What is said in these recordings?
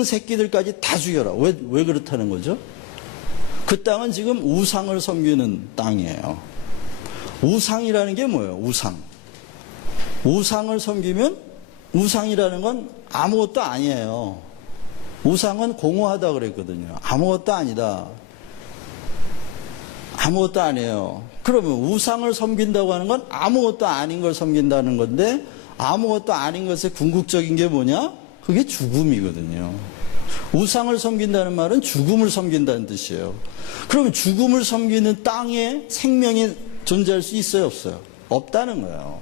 새끼들까지 다 죽여라. 왜 그렇다는 거죠? 그 땅은 지금 우상을 섬기는 땅이에요. 우상이라는 게 뭐예요? 우상. 우상을 섬기면 우상이라는 건 아무것도 아니에요. 우상은 공허하다 그랬거든요. 아무것도 아니다. 아무것도 아니에요. 그러면 우상을 섬긴다고 하는 건 아무것도 아닌 걸 섬긴다는 건데, 아무것도 아닌 것의 궁극적인 게 뭐냐? 그게 죽음이거든요. 우상을 섬긴다는 말은 죽음을 섬긴다는 뜻이에요. 그러면 죽음을 섬기는 땅에 생명이 존재할 수 있어요, 없어요? 없다는 거예요.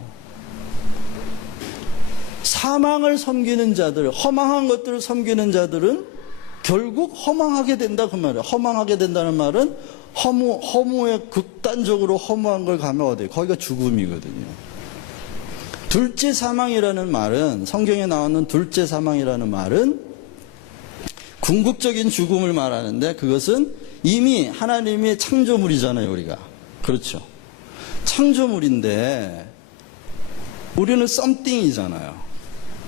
사망을 섬기는 자들, 허망한 것들을 섬기는 자들은 결국 허망하게 된다 그 말이에요. 허망하게 된다는 말은 허무에 극단적으로 허무한 걸 가면 어디에? 거기가 죽음이거든요. 둘째 사망이라는 말은, 성경에 나오는 둘째 사망이라는 말은 궁극적인 죽음을 말하는데, 그것은 이미 하나님의 창조물이잖아요, 우리가. 그렇죠. 창조물인데 우리는 썸띵이잖아요.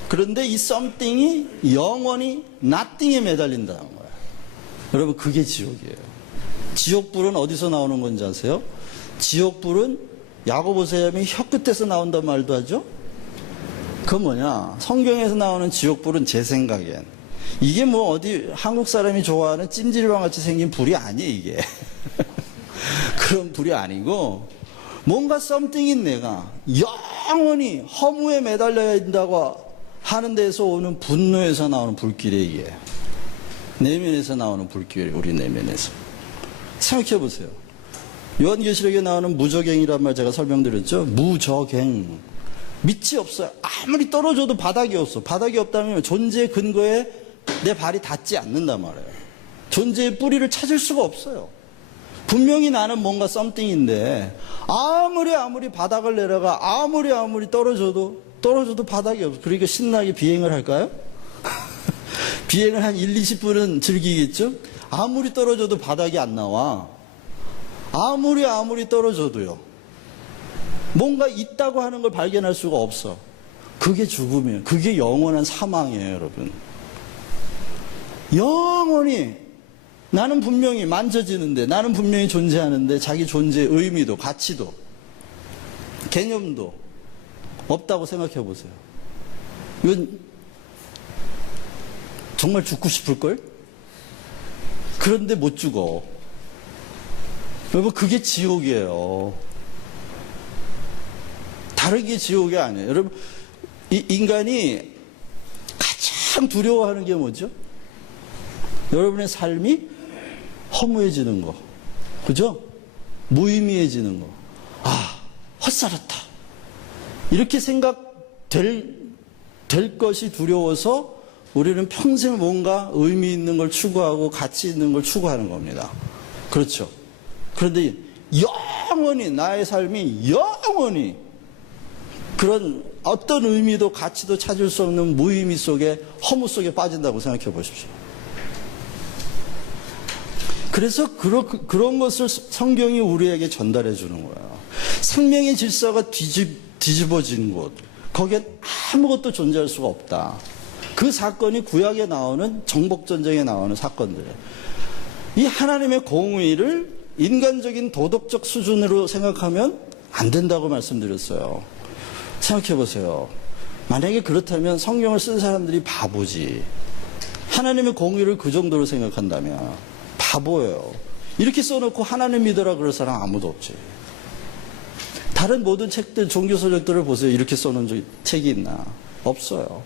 그런데 이 썸띵이 영원히 nothing에 매달린다는 거예요. 여러분, 그게 지옥이에요. 지옥불은 어디서 나오는 건지 아세요? 지옥불은 야고보서 하면 혀끝에서 나온단 말도 하죠? 그건 뭐냐? 성경에서 나오는 지옥불은 제 생각엔 이게 뭐 어디 한국 사람이 좋아하는 찜질방 같이 생긴 불이 아니에요, 이게. 그런 불이 아니고, 뭔가 썸띵인 내가 영원히 허무에 매달려야 된다고 하는 데서 오는 분노에서 나오는 불길이에요, 이게. 내면에서 나오는 불길, 우리 내면에서. 생각해 보세요. 요한계시록에 나오는 무저갱이란 말 제가 설명드렸죠? 무저갱. 밑이 없어요. 아무리 떨어져도 바닥이 없어. 바닥이 없다면 존재의 근거에 내 발이 닿지 않는단 말이에요. 존재의 뿌리를 찾을 수가 없어요. 분명히 나는 뭔가 썸띵인데 아무리 바닥을 내려가 아무리 떨어져도 바닥이 없어. 그러니까 신나게 비행을 할까요? 비행을 한 1, 20분은 즐기겠죠? 아무리 떨어져도 바닥이 안 나와. 아무리 떨어져도요. 뭔가 있다고 하는 걸 발견할 수가 없어. 그게 죽음이에요. 그게 영원한 사망이에요, 여러분. 영원히 나는 분명히 만져지는데, 나는 분명히 존재하는데 자기 존재의 의미도 가치도 개념도 없다고 생각해 보세요. 이건 정말 죽고 싶을걸? 그런데 못 죽어. 여러분, 그게 지옥이에요. 다른 게 지옥이 아니에요. 여러분, 인간이 가장 두려워하는 게 뭐죠? 여러분의 삶이 허무해지는 거. 그죠? 무의미해지는 거. 아, 헛살았다. 이렇게 생각될 것이 두려워서 우리는 평생 뭔가 의미 있는 걸 추구하고 가치 있는 걸 추구하는 겁니다. 그렇죠? 그런데 영원히 나의 삶이 영원히 그런 어떤 의미도 가치도 찾을 수 없는 무의미 속에, 허무 속에 빠진다고 생각해 보십시오. 그래서 그런 것을 성경이 우리에게 전달해 주는 거예요. 생명의 질서가 뒤집어진 곳, 거기엔 아무것도 존재할 수가 없다. 그 사건이 구약에 나오는 정복전쟁에 나오는 사건들이에요. 이 하나님의 공의를 인간적인 도덕적 수준으로 생각하면 안 된다고 말씀드렸어요. 생각해 보세요. 만약에 그렇다면 성경을 쓴 사람들이 바보지. 하나님의 공의를 그 정도로 생각한다면 바보예요. 이렇게 써놓고 하나님 믿어라 그럴 사람 아무도 없지. 다른 모든 책들, 종교서적들을 보세요. 이렇게 써놓은 책이 있나? 없어요.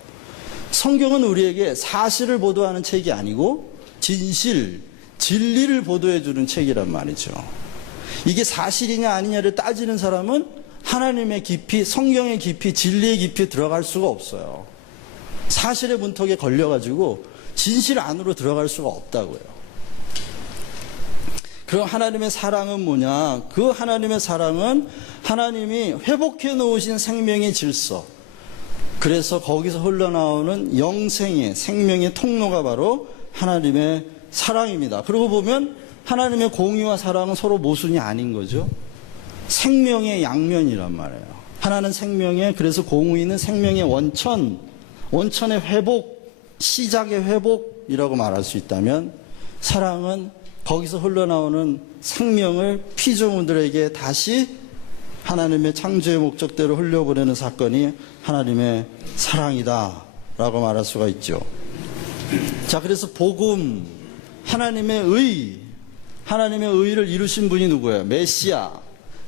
성경은 우리에게 사실을 보도하는 책이 아니고 진리를 보도해주는 책이란 말이죠. 이게 사실이냐 아니냐를 따지는 사람은 하나님의 깊이, 성경의 깊이, 진리의 깊이 들어갈 수가 없어요. 사실의 문턱에 걸려가지고 진실 안으로 들어갈 수가 없다고요. 그럼 하나님의 사랑은 뭐냐? 그 하나님의 사랑은 하나님이 회복해 놓으신 생명의 질서. 그래서 거기서 흘러나오는 영생의 생명의 통로가 바로 하나님의 사랑입니다. 그러고 보면 하나님의 공의와 사랑은 서로 모순이 아닌 거죠. 생명의 양면이란 말이에요. 하나는 생명의, 그래서 공의는 생명의 원천의 회복, 시작의 회복, 이름이라고 말할 수 있다면 사랑은 거기서 흘러나오는 생명을 피조물들에게 다시 하나님의 창조의 목적대로 흘려보내는 사건이 하나님의 사랑이다라고 말할 수가 있죠. 자, 그래서 복음, 하나님의 의를 이루신 분이 누구예요?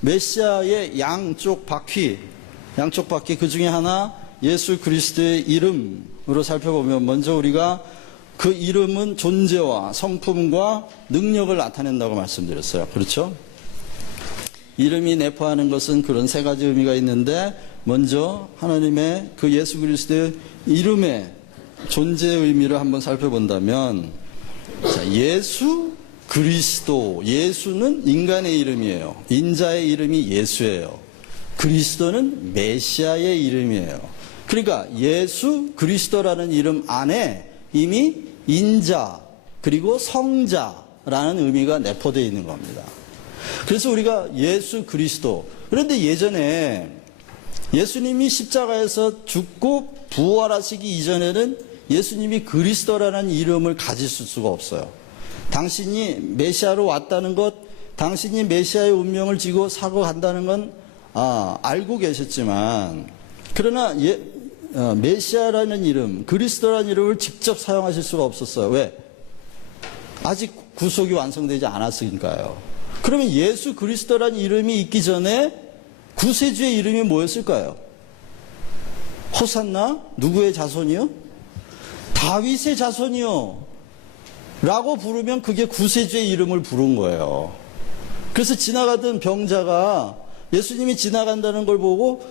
메시아의 양쪽 바퀴 그 중에 하나 예수 그리스도의 이름으로 살펴보면 먼저 우리가 그 이름은 존재와 성품과 능력을 나타낸다고 말씀드렸어요. 그렇죠? 이름이 내포하는 것은 그런 세 가지 의미가 있는데 먼저 하나님의 그 예수 그리스도의 이름의 존재의 의미를 한번 살펴본다면 자, 예수 그리스도, 예수는 인간의 이름이에요. 인자의 이름이 예수예요. 그리스도는 메시아의 이름이에요. 그러니까 예수 그리스도라는 이름 안에 이미 인자 그리고 성자라는 의미가 내포되어 있는 겁니다. 그래서 우리가 예수 그리스도, 그런데 예전에 예수님이 십자가에서 죽고 부활하시기 이전에는 예수님이 그리스도라는 이름을 가지실 수가 없어요. 당신이 메시아로 왔다는 것, 당신이 메시아의 운명을 지고 사고 간다는 건 알고 계셨지만, 그러나 메시아라는 이름, 그리스도라는 이름을 직접 사용하실 수가 없었어요. 왜? 아직 구속이 완성되지 않았으니까요. 그러면 예수 그리스도라는 이름이 있기 전에 구세주의 이름이 뭐였을까요? 호산나? 누구의 자손이요? 다윗의 자손이요 라고 부르면 그게 구세주의 이름을 부른 거예요. 그래서 지나가던 병자가 예수님이 지나간다는 걸 보고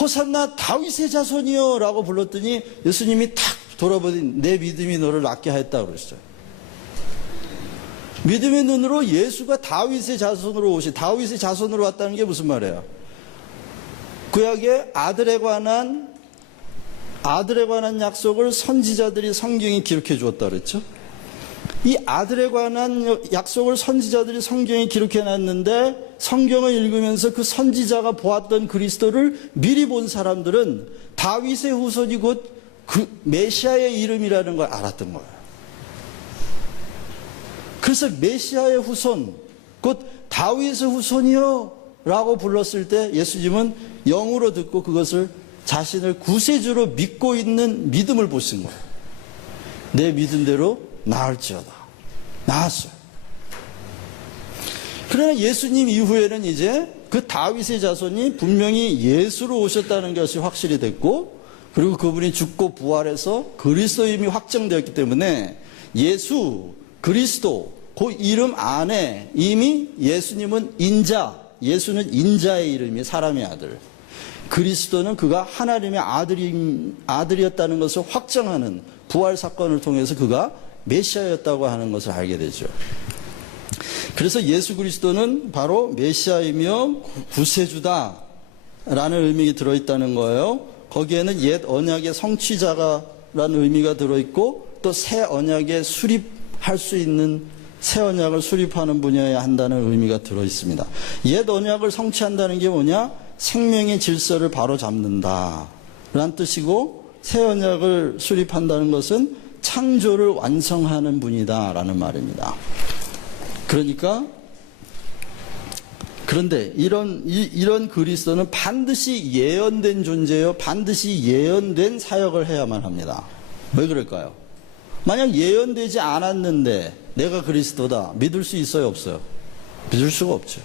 호산나 다윗의 자손이요 라고 불렀더니 예수님이 탁 돌아보니 내 믿음이 너를 낫게 하였다 그랬어요. 믿음의 눈으로 예수가 다윗의 자손으로 다윗의 자손으로 왔다는 게 무슨 말이에요? 구약의 아들에 관한 약속을 선지자들이 성경에 기록해 주었다 그랬죠? 이 아들에 관한 약속을 선지자들이 성경에 기록해 놨는데 성경을 읽으면서 그 선지자가 보았던 그리스도를 미리 본 사람들은 다윗의 후손이 곧 그 메시아의 이름이라는 걸 알았던 거예요. 그래서 메시아의 후손, 곧 다윗의 후손이요 라고 불렀을 때 예수님은 영으로 듣고 그것을 자신을 구세주로 믿고 있는 믿음을 보신 거예요. 내 믿음대로 나을지어다. 나았어요. 그러나 예수님 이후에는 이제 그 다윗의 자손이 분명히 예수로 오셨다는 것이 확실히 됐고, 그리고 그분이 죽고 부활해서 그리스도임이 확정되었기 때문에 예수, 그리스도, 그 이름 안에 이미 예수님은 예수는 인자의 이름이에요. 사람의 아들. 그리스도는 그가 하나님의 아들이었다는 것을 확정하는 부활 사건을 통해서 그가 메시아였다고 하는 것을 알게 되죠. 그래서 예수 그리스도는 바로 메시아이며 구세주다라는 의미가 들어있다는 거예요. 거기에는 옛 언약의 성취자라는 의미가 들어있고 또 새 언약에 수립할 수 있는 새 언약을 수립하는 분야에 한다는 의미가 들어있습니다. 옛 언약을 성취한다는 게 뭐냐? 생명의 질서를 바로잡는다 라는 뜻이고, 새 언약을 수립한다는 것은 창조를 완성하는 분이다 라는 말입니다. 그런데 이런 그리스도는 반드시 예언된 존재요, 반드시 예언된 사역을 해야만 합니다. 왜 그럴까요? 만약 예언되지 않았는데 내가 그리스도다 믿을 수 있어요, 없어요? 믿을 수가 없죠.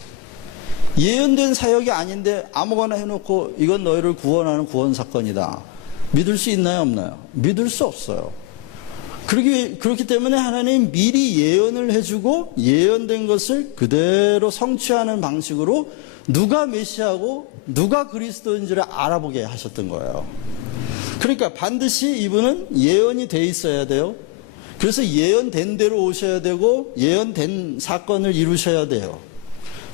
예언된 사역이 아닌데 아무거나 해놓고 이건 너희를 구원하는 구원 사건이다 믿을 수 있나요, 없나요? 믿을 수 없어요. 그렇기 때문에 하나님 미리 예언을 해주고 예언된 것을 그대로 성취하는 방식으로 누가 메시아고 누가 그리스도인지를 알아보게 하셨던 거예요. 그러니까 반드시 이분은 예언이 돼 있어야 돼요. 그래서 예언된 대로 오셔야 되고 예언된 사건을 이루셔야 돼요.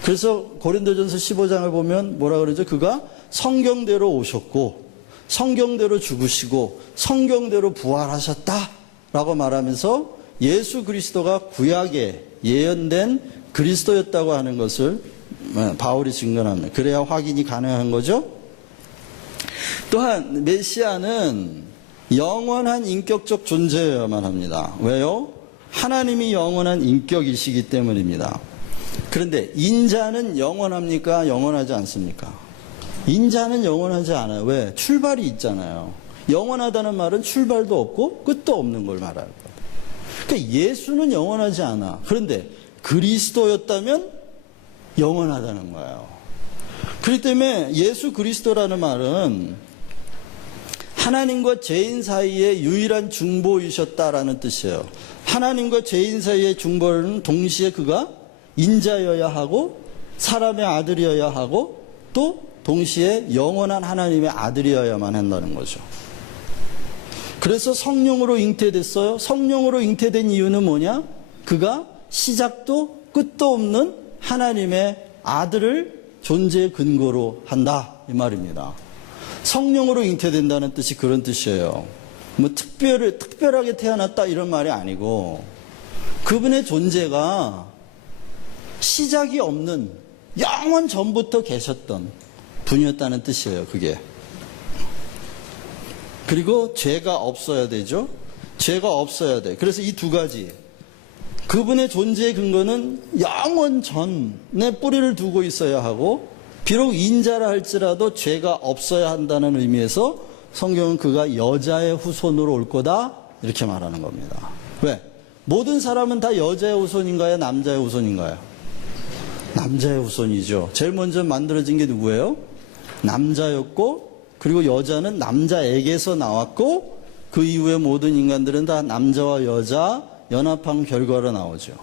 그래서 고린도전서 15장을 보면 뭐라 그러죠? 그가 성경대로 오셨고 성경대로 죽으시고 성경대로 부활하셨다 라고 말하면서 예수 그리스도가 구약에 예언된 그리스도였다고 하는 것을 바울이 증언합니다. 그래야 확인이 가능한 거죠. 또한 메시아는 영원한 인격적 존재여야만 합니다. 왜요? 하나님이 영원한 인격이시기 때문입니다. 그런데 인자는 영원합니까? 영원하지 않습니까? 인자는 영원하지 않아요. 왜? 출발이 있잖아요. 영원하다는 말은 출발도 없고 끝도 없는 걸 말하는 거예요. 그러니까 예수는 영원하지 않아. 그런데 그리스도였다면 영원하다는 거예요. 그렇기 때문에 예수 그리스도라는 말은 하나님과 죄인 사이의 유일한 중보이셨다라는 뜻이에요. 하나님과 죄인 사이의 중보는 동시에 그가 인자여야 하고 사람의 아들이어야 하고 또 동시에 영원한 하나님의 아들이어야만 한다는 거죠. 그래서 성령으로 잉태됐어요. 성령으로 잉태된 이유는 뭐냐? 그가 시작도 끝도 없는 하나님의 아들을 존재의 근거로 한다 이 말입니다. 성령으로 잉태된다는 뜻이 그런 뜻이에요. 뭐 특별하게 태어났다 이런 말이 아니고 그분의 존재가 시작이 없는 영원 전부터 계셨던 분이었다는 뜻이에요. 그게. 그리고 죄가 없어야 되죠. 죄가 없어야 돼. 그래서 이 두 가지. 그분의 존재의 근거는 영원 전에 뿌리를 두고 있어야 하고 비록 인자라 할지라도 죄가 없어야 한다는 의미에서 성경은 그가 여자의 후손으로 올 거다 이렇게 말하는 겁니다. 왜? 모든 사람은 다 여자의 후손인가요? 남자의 후손인가요? 남자의 후손이죠. 제일 먼저 만들어진 게 누구예요? 남자였고 그리고 여자는 남자에게서 나왔고 그 이후에 모든 인간들은 다 남자와 여자 연합한 결과로 나오죠.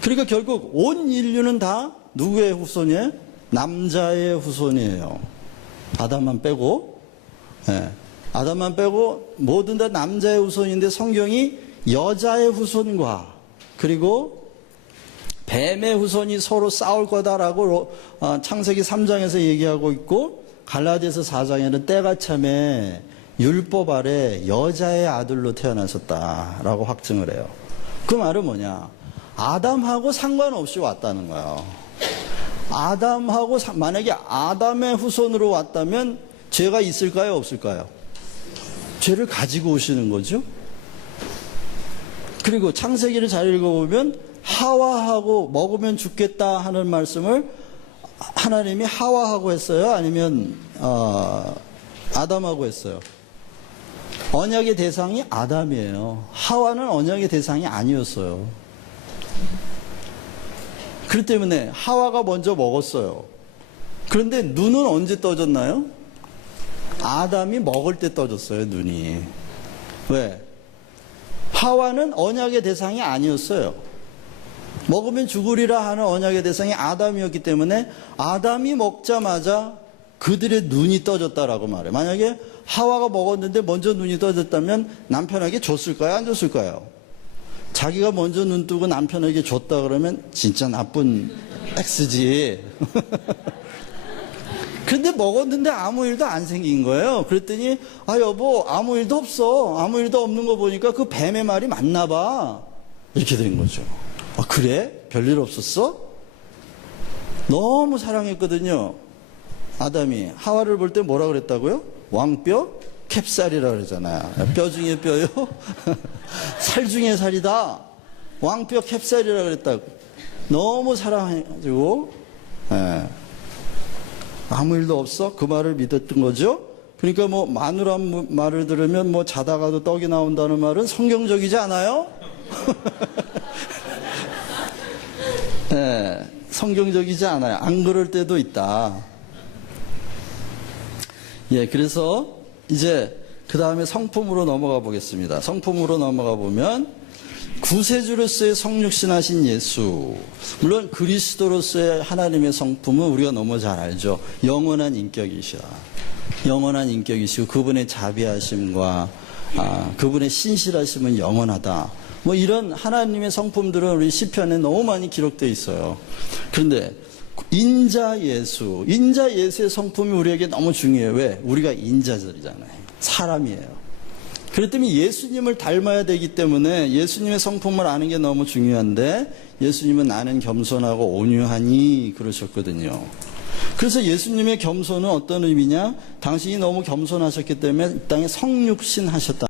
그러니까 결국 온 인류는 다 누구의 후손이에요? 남자의 후손이에요. 아담만 빼고. 네. 아담만 빼고 모든 다 남자의 후손인데 성경이 여자의 후손과 그리고 뱀의 후손이 서로 싸울 거다라고 창세기 3장에서 얘기하고 있고 갈라디아서 4장에는 때가 참에 율법 아래 여자의 아들로 태어나셨다라고 확증을 해요. 그 말은 뭐냐? 아담하고 상관없이 왔다는 거예요. 아담하고 만약에 아담의 후손으로 왔다면 죄가 있을까요? 없을까요? 죄를 가지고 오시는 거죠. 그리고 창세기를 잘 읽어보면 하와하고 먹으면 죽겠다 하는 말씀을 하나님이 하와하고 했어요? 아니면 아담하고 했어요? 언약의 대상이 아담이에요. 하와는 언약의 대상이 아니었어요. 그렇기 때문에 하와가 먼저 먹었어요. 그런데 눈은 언제 떠졌나요? 아담이 먹을 때 떠졌어요, 눈이. 왜? 하와는 언약의 대상이 아니었어요. 먹으면 죽으리라 하는 언약의 대상이 아담이었기 때문에 아담이 먹자마자 그들의 눈이 떠졌다라고 말해요. 만약에 하와가 먹었는데 먼저 눈이 떠졌다면 남편에게 줬을까요? 안 줬을까요? 자기가 먼저 눈 뜨고 남편에게 줬다 그러면 진짜 나쁜 X지. 근데 먹었는데 아무 일도 안 생긴 거예요. 그랬더니 아 여보 아무 일도 없어. 아무 일도 없는 거 보니까 그 뱀의 말이 맞나 봐. 이렇게 된 거죠. 아 그래? 별일 없었어? 너무 사랑했거든요. 아담이 하와를 볼 때 뭐라 그랬다고요? 왕뼈 캡살이라 그러잖아요. 뼈 중에 뼈요? 살 중에 살이다. 왕뼈 캡살이라 그랬다고. 너무 사랑해가지고 아무 일도 없어? 그 말을 믿었던 거죠. 그러니까 뭐 마누라 말을 들으면 뭐 자다가도 떡이 나온다는 말은 성경적이지 않아요? 네, 성경적이지 않아요. 안 그럴 때도 있다. 예, 그래서 이제 그 다음에 성품으로 넘어가 보겠습니다. 성품으로 넘어가 보면 구세주로서의 성육신하신 예수, 물론 그리스도로서의 하나님의 성품은 우리가 너무 잘 알죠. 영원한 인격이시라. 영원한 인격이시고 그분의 자비하심과 그분의 신실하심은 영원하다. 뭐 이런 하나님의 성품들은 우리 시편에 너무 많이 기록되어 있어요. 그런데 인자 예수의 성품이 우리에게 너무 중요해요. 왜? 우리가 인자들이잖아요. 사람이에요. 그렇기 때문에 예수님을 닮아야 되기 때문에 예수님의 성품을 아는 게 너무 중요한데 예수님은 나는 겸손하고 온유하니 그러셨거든요. 그래서 예수님의 겸손은 어떤 의미냐? 당신이 너무 겸손하셨기 때문에 이 땅에 성육신 하셨다.